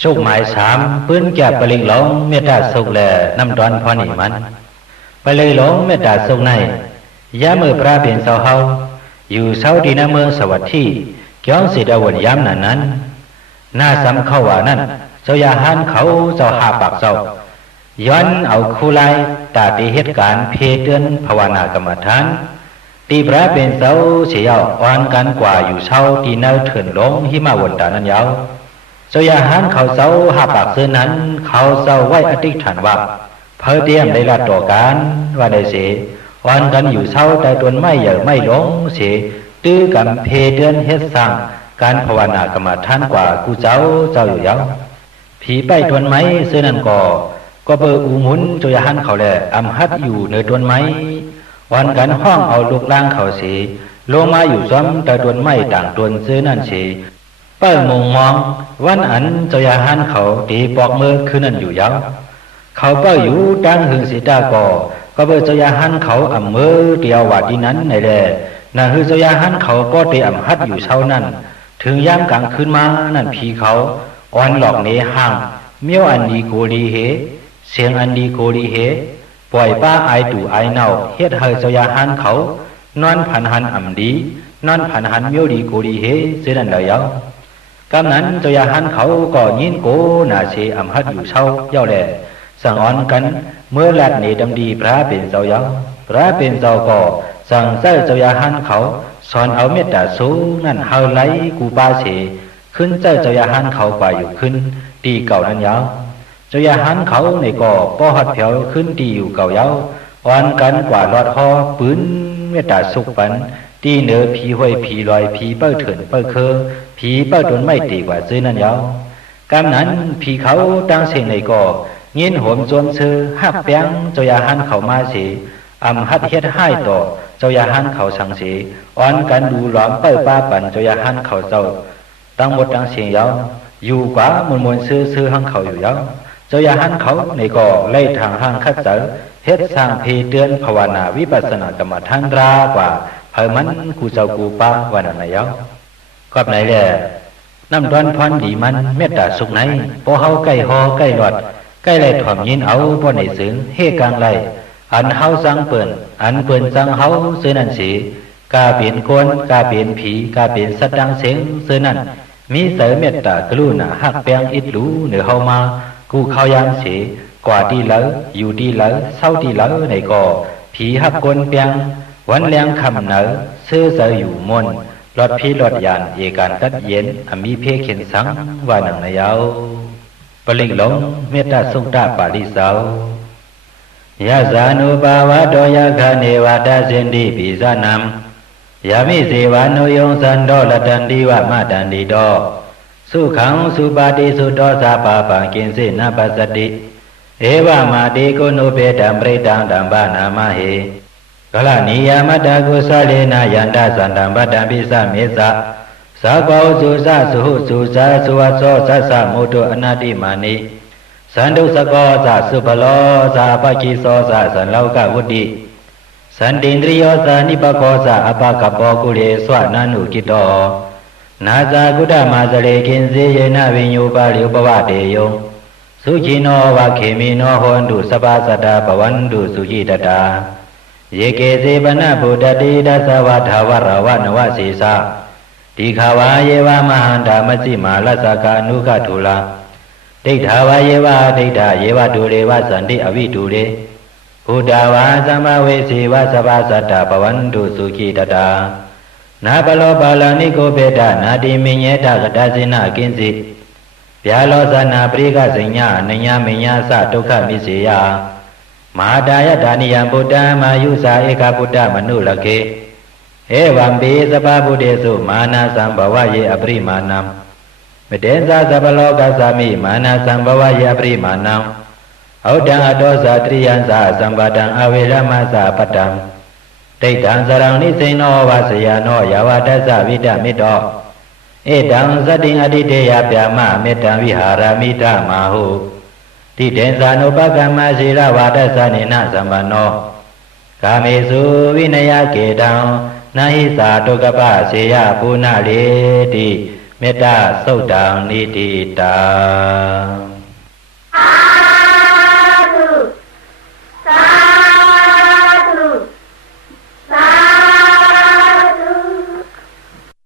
สุขหมาย3ปื้นแก่ปลิงหลงเมตตาสุขและน้ำดอนพอนี่มันไปเลยหลงเมตตาสุขในยามมือพระเป็นเสาเฮาอยู่เสาดีนาเมืองสวัสดีเกี่ยวสิดาวนยามนั้นหน้าซ้ำเข้าว่านั้นเจ้ายาหานเขาเจ้าหาปากเจ้าย้อนเอาคู่ลายตาติเหตุการณ์เพเตือนภาวนากรรมฐานตีพระเป็นเสาเสียวอ่อนกันกว่าอยู่เช้าที่เนื้อเถินลงหิมาวนตานั้นยาวเจ้ายาหานเขาเจ้าหาปากเสื้อนั้นเขาเจ้าไว้อธิษฐานว่าเพื่อเตรียมได้ละต่อการว่าได้เสียอ่อนกันอยู่เช้าแต่ตนไม่เหย่อไม่หลงเสียตื้อกันเพเตือนเฮ็ดสร้างการภาวนากรรมฐานกว่ากูเจ้าอยู่ยาวผีไปตนไม้เสื้อนั้นก็เปิดอูหมุนเจ้ายาหานเขาแลอำหัดอยู่เหนือตนไม้วันกันห้องเอาลูกล่างเขาเสียลงมาอยู่ซ้อมแต่ตนไม้ต่างตนเสื้อนั้นเสียเปิ้ลมองวันอันเจ้ายาหานเขาตีปอกมือคืนนั้นอยู่ยาวเขาเปิ้ลอยู่ดังหึงสีตาก็เปิดเจ้ายาหานเขาอำมือเดียวว่าที่นั้นในแลนั่นคือเจ้ายาหานเขาก็เตอำหัดอยู่เช้านั้นถึงยามกลางคืนมานั่นผีเขาอ่อนหลอกเนห่างเมียวอันดีโกลีเหเสียงอันดีโกลีเหปล่อยป้าไอตู่ไอเน่าเฮ็ดให้เจ้ายาหานเขานอนผันหันอำดีนอนผันหันเมียวดีโกลีเหเสียนั่นแล้วยาวกำนั้นเจ้ายาหานเขาก็ยินโกน่าเชอำหัดอยู่เช้าเย้าแลสั่งอ่อนกันเมื่อลัดเนดำดีพระเป็นเจ้ายาวพระเป็นเจ้าก็สั่งเจ้ายาหานเขาสอนเอาเมตตาสูงนั่นเฮาไหลกูปาเสขึ้นเจ้ายาหานเขากว่าอยู่ขึ้นตีเก่านั้นยาวเจ้ายาหานเขาในก็ป้อหัดแถวขึ้นตีอยู่เก่ายาวอ่อนกันกว่าลอดฮอปืนเมตตาสุขปันตีเหนือผีห้วยผีลอยผีเปิ้ลเถินเปิ้ลเคอผีเปิ้ลตนไม่ตีกว่าซื้อนั้นยาวกำนั้นผีเขาตั้งเสียงในก็ยินโหมจวนซื้อหักแป้งเจ้ายาหานเขามาเสอำหัดเฮ็ดให้ต่อเจ้ายาหานเขาสังเสอ่อนกันดูหลอมเปิ้ลป้าปันเจ้ายาหานเขาเจ้าตั้งหมดตั้งเสียงยาวอยู่กว่ามนซื้อหังเขาอยู่ยาวเจ้ายาหานเขาในก็ไล่ทางห้างคัดเจอเฮ็ดสร้างเพเตือนภาวนาวิปัสสนากรรมฐานรากว่าเพิ่มันกูเจ้ากูป้าว่านั่นน่ะยาวกอบไหนแลน้ำดอนพรดีมันเมตตาสุขไหนพอเฮาใกล้ฮอใกล้หลอดใกล้ไหลถ่อมยินเอาบ่ได้สึงเฮกลางไหลอันเฮาสังเปิ้นอันเปิ้นสังเฮาซื่อนั่นสิกาเป็นคนกาเป็นผีกาเป็นสัตว์ดังเสียงซื่อนั่นมีเสเมตตากรุณาฮักแปงอิดหลูเหนือเฮามากูเข้ายามสิกว่าดีเหลออยู่ดีเหลอเศร้าดีเหลอในก็ผีฮักคนแปงวันแรงค่ำเหนอซื่อเสอยู่มนรถผีรถยานเอการตัดเย็นมีเพเข็นสังว่านังนายาวปลิงหลงเมตตาสุขตาปาริสาวยะสานุภาวะโตยะคเนวะตะสินติปิสานัมยามิเสวานุยงสันโตละตันติวะมะตันติโตสุขังสุปาติสุโตสาปะปังกินสินะปัสสติเอวะมาติโกนุเปตัมปริตังตัมปนามะเหกลนิยามตะกุสะเลนะยันตสันตัมปตัมปิสะเมสะสะโกสุสะสุหุสุสะสุวัสโสสัสสะโมตุอนาติมานิสันตุสโกสะสุภโลสะปะกิโสสะสันโลกวุติสันตินทริโยสะนิปโกสะอปะกปโปกุเลสวะนานุกิโตนาจากุตมาสเลกินสิเยนะวิญญูปาลิอุปวะเตโยสุขิโนวะเขมิโนโหนตุสัพพะสัตตาปวันตุสุขิตตาเยเกเสปนะพุทธติดัสสวะทาวรวะนวะสีสะติขาวาเยวะมหันตามสิมาลัสสกานุกทุลาติถาวาเยวะติถาเยวะตุเรวะสันติอวิตุเรพุทธาวาสัมภเวสีวะสัพพะสัตตาปวันตุสุขิตตานาปโลปาลานิโกเปตานาติมิเยตากตาสินากินสิဗျာလောဇနာပရိကစိညာနညာမညာစဒုက္ခမိစေယမဟာတာယဒါနိယံဗုဒ္ဓမာယုစာဧကဗုဒ္ဓမနုလကေဧဝံပေသဗ္ဗဗုဒ္ဓေစုမာနာသံဘဝယေအပရိမာဏံမတေဇာသဗ္ဗလောကသမိမာနာသံဘဝယေအပရိမာဏံဩတံအတောဇာတရိယံဇာသံပါတံအဝေရမဇာပတ္တံဒိဋ္ဌံသရံနိစိနောဝါစယနောယဝတ္တဇဝိတမိတောเอตังสติอติเตยะปะมะเมตังวิหารามิตมาหุติเตสานุปกรรมศีลวาทสเนนะสัมปันโนกาเมสุวินยเกตังนาหิสาตุกปะเสยะปุณะเลติว မေတ္တာသုတ်တံနိတိတံ